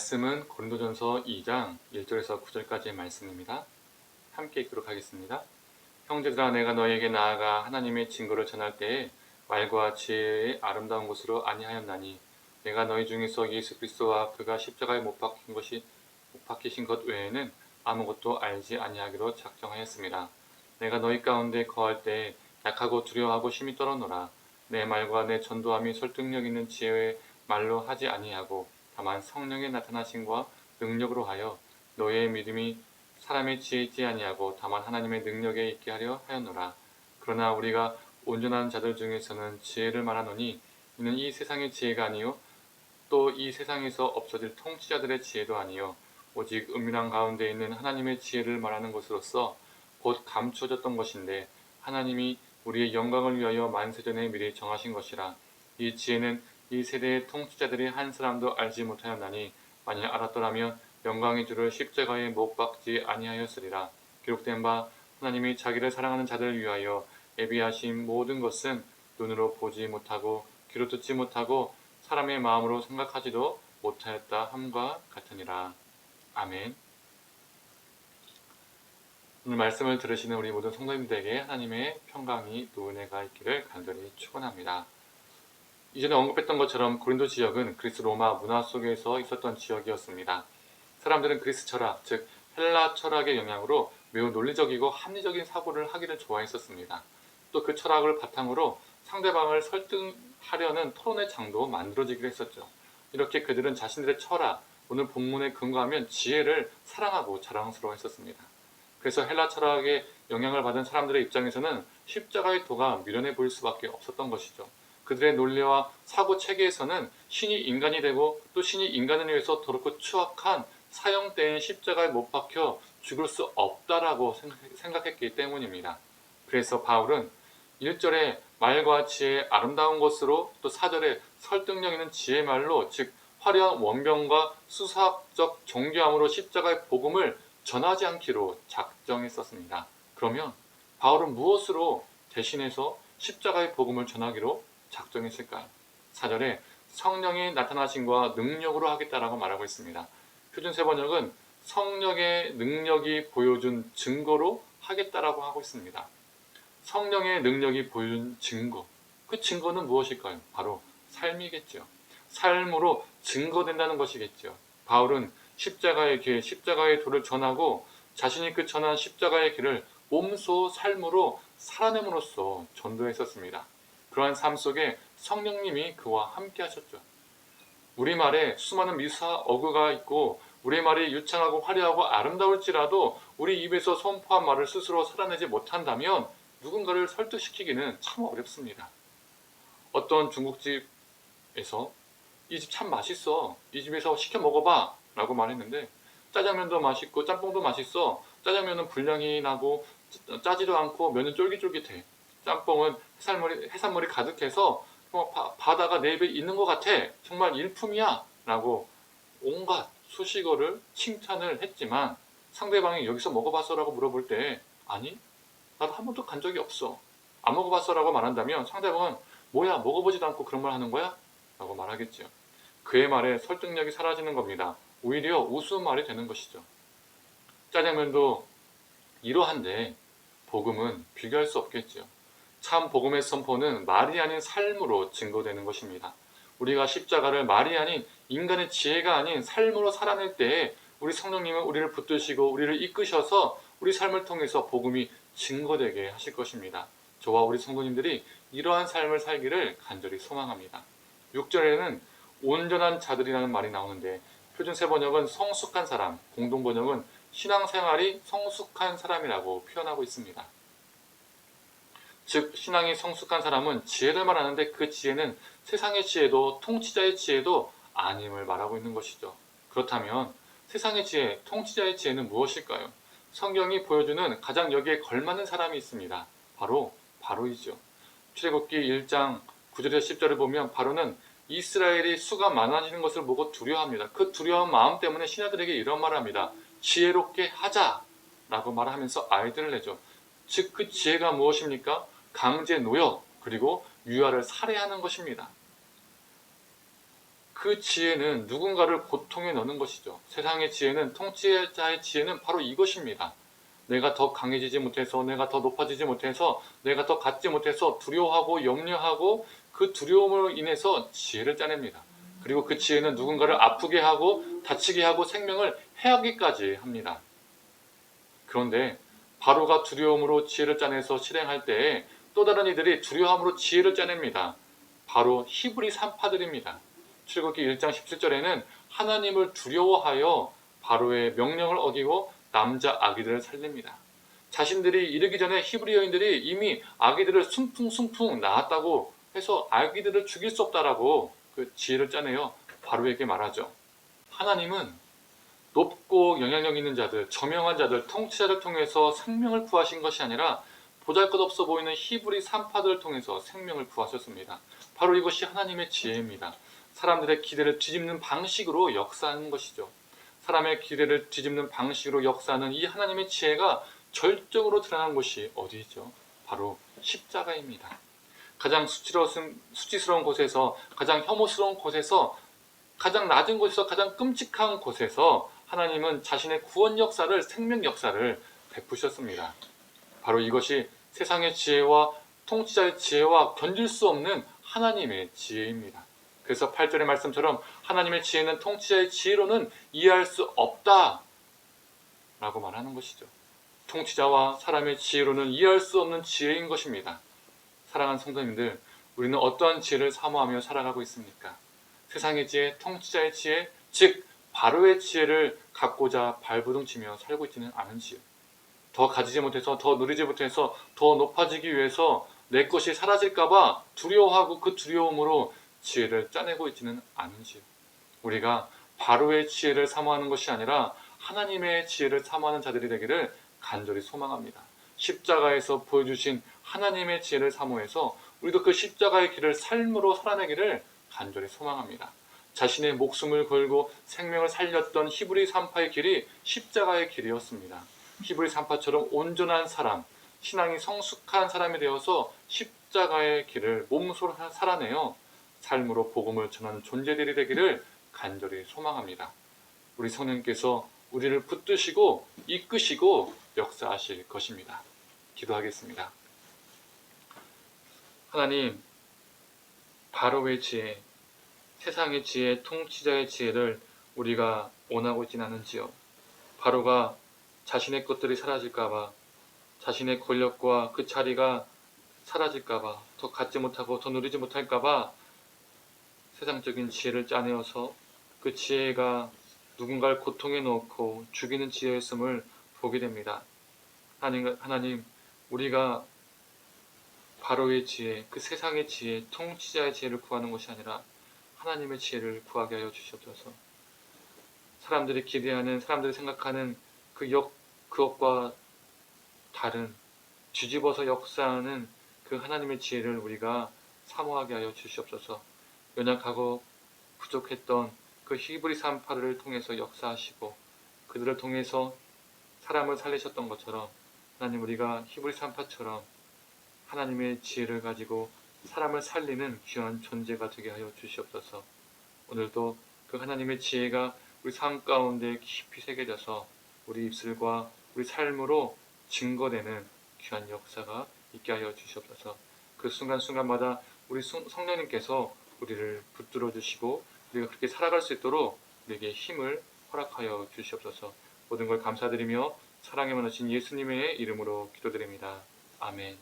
말씀은 고린도전서 2장 1절에서 9절까지의 말씀입니다. 함께 읽도록 하겠습니다. 형제들아, 내가 너희에게 나아가 하나님의 증거를 전할 때에 말과 지혜의 아름다운 것으로 아니하였나니 내가 너희 중에서 예수 그리스도와 그가 십자가에 못 박히신 것 외에는 아무것도 알지 아니하기로 작정하였습니다. 내가 너희 가운데 거할 때에 약하고 두려워하고 심히 떨어노라. 내 말과 내 전도함이 설득력 있는 지혜의 말로 하지 아니하고 다만 성령의 나타나심과 능력으로 하여 너희의 믿음이 사람의 지혜에 있지 아니하고 다만 하나님의 능력에 있게 하려 하였노라. 그러나 우리가 온전한 자들 중에서는 지혜를 말하노니 이는 이 세상의 지혜가 아니요 또 이 세상에서 없어질 통치자들의 지혜도 아니요 오직 은밀한 가운데 있는 하나님의 지혜를 말하는 것으로서 곧 감추어졌던 것인데 하나님이 우리의 영광을 위하여 만세전에 미리 정하신 것이라. 이 지혜는 이 세대의 통치자들이 한 사람도 알지 못하였나니 만일 알았더라면 영광의 주를 십자가에 못 박지 아니하였으리라. 기록된 바 하나님이 자기를 사랑하는 자들을 위하여 예비하신 모든 것은 눈으로 보지 못하고 귀로 듣지 못하고 사람의 마음으로 생각하지도 못하였다 함과 같으니라. 아멘. 오늘 말씀을 들으시는 우리 모든 성도님들에게 하나님의 평강이 또 은혜가 있기를 간절히 축원합니다. 이전에 언급했던 것처럼 고린도 지역은 그리스 로마 문화 속에서 있었던 지역이었습니다. 사람들은 그리스 철학, 즉 헬라 철학의 영향으로 매우 논리적이고 합리적인 사고를 하기를 좋아했었습니다. 또 그 철학을 바탕으로 상대방을 설득하려는 토론의 장도 만들어지기도 했었죠. 이렇게 그들은 자신들의 철학, 오늘 본문에 근거하면 지혜를 사랑하고 자랑스러워했었습니다. 그래서 헬라 철학의 영향을 받은 사람들의 입장에서는 십자가의 도가 미련해 보일 수밖에 없었던 것이죠. 그들의 논리와 사고 체계에서는 신이 인간이 되고 또 신이 인간을 위해서 더럽고 추악한 사형대인 십자가에 못 박혀 죽을 수 없다라고 생각했기 때문입니다. 그래서 바울은 1절에 말과 지혜의 아름다운 것으로 또 4절에 설득력 있는 지혜의 말로 즉 화려한 원병과 수사학적 정교함으로 십자가의 복음을 전하지 않기로 작정했었습니다. 그러면 바울은 무엇으로 대신해서 십자가의 복음을 전하기로 작정했을까요? 4절에 성령의 나타나심과 능력으로 하겠다라고 말하고 있습니다. 표준 세번역은 성령의 능력이 보여준 증거로 하겠다라고 하고 있습니다. 성령의 능력이 보여준 증거. 그 증거는 무엇일까요? 바로 삶이겠죠. 삶으로 증거된다는 것이겠죠. 바울은 십자가의 길, 십자가의 도를 전하고 자신이 그 전한 십자가의 길을 몸소 삶으로 살아냄으로써 전도했었습니다. 그러한 삶 속에 성령님이 그와 함께 하셨죠. 우리말에 수많은 미사 어구가 있고 우리말이 유창하고 화려하고 아름다울지라도 우리 입에서 선포한 말을 스스로 살아내지 못한다면 누군가를 설득시키기는 참 어렵습니다. 어떤 중국집에서 이 집 참 맛있어, 이 집에서 시켜 먹어봐 라고 말했는데 짜장면도 맛있고 짬뽕도 맛있어. 짜장면은 분량이 나고 짜지도 않고 면은 쫄깃쫄깃해. 짬뽕은 해산물이 가득해서 바다가 내 입에 있는 것 같아. 정말 일품이야 라고 온갖 수식어를 칭찬을 했지만 상대방이 여기서 먹어봤어? 라고 물어볼 때 아니, 나도 한 번도 간 적이 없어. 안 먹어봤어? 라고 말한다면 상대방은 뭐야, 먹어보지도 않고 그런 말 하는 거야? 라고 말하겠죠. 그의 말에 설득력이 사라지는 겁니다. 오히려 우스운 말이 되는 것이죠. 짜장면도 이러한데 복음은 비교할 수 없겠죠. 참 복음의 선포는 말이 아닌 삶으로 증거되는 것입니다. 우리가 십자가를 말이 아닌 인간의 지혜가 아닌 삶으로 살아낼 때에 우리 성령님은 우리를 붙드시고 우리를 이끄셔서 우리 삶을 통해서 복음이 증거되게 하실 것입니다. 저와 우리 성도님들이 이러한 삶을 살기를 간절히 소망합니다. 6절에는 온전한 자들이라는 말이 나오는데 표준 세번역은 성숙한 사람, 공동번역은 신앙생활이 성숙한 사람이라고 표현하고 있습니다. 즉 신앙이 성숙한 사람은 지혜를 말하는데 그 지혜는 세상의 지혜도 통치자의 지혜도 아님을 말하고 있는 것이죠. 그렇다면 세상의 지혜, 통치자의 지혜는 무엇일까요? 성경이 보여주는 가장 여기에 걸맞는 사람이 있습니다. 바로이죠. 출애굽기 1장 9절에서 10절을 보면 바로는 이스라엘이 수가 많아지는 것을 보고 두려워합니다. 그 두려운 마음 때문에 신하들에게 이런 말을 합니다. 지혜롭게 하자 라고 말하면서 아이들을 내죠. 즉 그 지혜가 무엇입니까? 강제 노역 그리고 유아를 살해하는 것입니다. 그 지혜는 누군가를 고통에 넣는 것이죠. 세상의 지혜는, 통치자의 지혜는 바로 이것입니다. 내가 더 강해지지 못해서, 내가 더 높아지지 못해서, 내가 더 갖지 못해서 두려워하고 염려하고 그 두려움으로 인해서 지혜를 짜냅니다. 그리고 그 지혜는 누군가를 아프게 하고 다치게 하고 생명을 해하기까지 합니다. 그런데 바로가 두려움으로 지혜를 짜내서 실행할 때에 또 다른 이들이 두려움으로 지혜를 짜냅니다. 바로 히브리 산파들입니다. 출애굽기 1장 17절에는 하나님을 두려워하여 바로의 명령을 어기고 남자 아기들을 살립니다. 자신들이 이르기 전에 히브리 여인들이 이미 아기들을 숭퉁숭퉁 낳았다고 해서 아기들을 죽일 수 없다라고 그 지혜를 짜내어 바로에게 말하죠. 하나님은 높고 영향력 있는 자들, 저명한 자들, 통치자를 통해서 생명을 구하신 것이 아니라 보잘것없어 보이는 히브리 산파들을 통해서 생명을 구하셨습니다. 바로 이것이 하나님의 지혜입니다. 사람들의 기대를 뒤집는 방식으로 역사하는 것이죠. 사람의 기대를 뒤집는 방식으로 역사하는 이 하나님의 지혜가 절정으로 드러난 곳이 어디죠? 바로 십자가입니다. 가장 수치스러운 곳에서, 가장 혐오스러운 곳에서, 가장 낮은 곳에서, 가장 끔찍한 곳에서 하나님은 자신의 구원 역사를, 생명 역사를 베푸셨습니다. 바로 이것이 세상의 지혜와 통치자의 지혜와 견딜 수 없는 하나님의 지혜입니다. 그래서 8절의 말씀처럼 하나님의 지혜는 통치자의 지혜로는 이해할 수 없다 라고 말하는 것이죠. 통치자와 사람의 지혜로는 이해할 수 없는 지혜인 것입니다. 사랑하는 성도님들, 우리는 어떠한 지혜를 사모하며 살아가고 있습니까? 세상의 지혜, 통치자의 지혜, 즉 바로의 지혜를 갖고자 발부둥치며 살고 있지는 않은지요. 더 가지지 못해서, 더 누리지 못해서, 더 높아지기 위해서 내 것이 사라질까봐 두려워하고 그 두려움으로 지혜를 짜내고 있지는 않은지요. 우리가 바로의 지혜를 사모하는 것이 아니라 하나님의 지혜를 사모하는 자들이 되기를 간절히 소망합니다. 십자가에서 보여주신 하나님의 지혜를 사모해서 우리도 그 십자가의 길을 삶으로 살아내기를 간절히 소망합니다. 자신의 목숨을 걸고 생명을 살렸던 히브리 산파의 길이 십자가의 길이었습니다. 히브리 산파처럼 온전한 사람, 신앙이 성숙한 사람이 되어서 십자가의 길을 몸소로 살아내어 삶으로 복음을 전하는 존재들이 되기를 간절히 소망합니다. 우리 성령님께서 우리를 붙드시고 이끄시고 역사하실 것입니다. 기도하겠습니다. 하나님, 바로의 지혜, 세상의 지혜, 통치자의 지혜를 우리가 원하고 있진 않은지요. 바로가 자신의 것들이 사라질까봐, 자신의 권력과 그 자리가 사라질까봐, 더 갖지 못하고 더 누리지 못할까봐 세상적인 지혜를 짜내어서 그 지혜가 누군가를 고통에 넣고 죽이는 지혜였음을 보게 됩니다. 하나님, 우리가 바로의 지혜, 그 세상의 지혜, 통치자의 지혜를 구하는 것이 아니라 하나님의 지혜를 구하게 하여 주시옵소서. 사람들이 기대하는, 사람들이 생각하는 그것과 다른 뒤집어서 역사하는 그 하나님의 지혜를 우리가 사모하게 하여 주시옵소서. 연약하고 부족했던 그 히브리 산파를 통해서 역사하시고 그들을 통해서 사람을 살리셨던 것처럼 하나님, 우리가 히브리 산파처럼 하나님의 지혜를 가지고 사람을 살리는 귀한 존재가 되게 하여 주시옵소서. 오늘도 그 하나님의 지혜가 우리 삶 가운데 깊이 새겨져서 우리 입술과 우리 삶으로 증거되는 귀한 역사가 있게 하여 주시옵소서. 그 순간순간마다 우리 성령님께서 우리를 붙들어 주시고 우리가 그렇게 살아갈 수 있도록 우리에게 힘을 허락하여 주시옵소서. 모든 걸 감사드리며 사랑에 많으신 예수님의 이름으로 기도드립니다. 아멘.